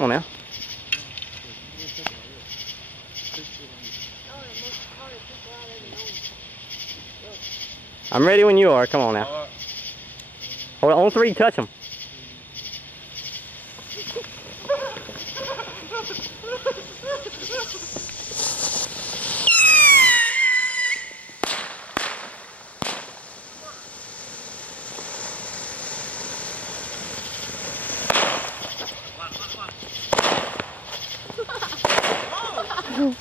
Come on now. I'm ready when you are. Come on now. Hold on 3, touch them. Oh!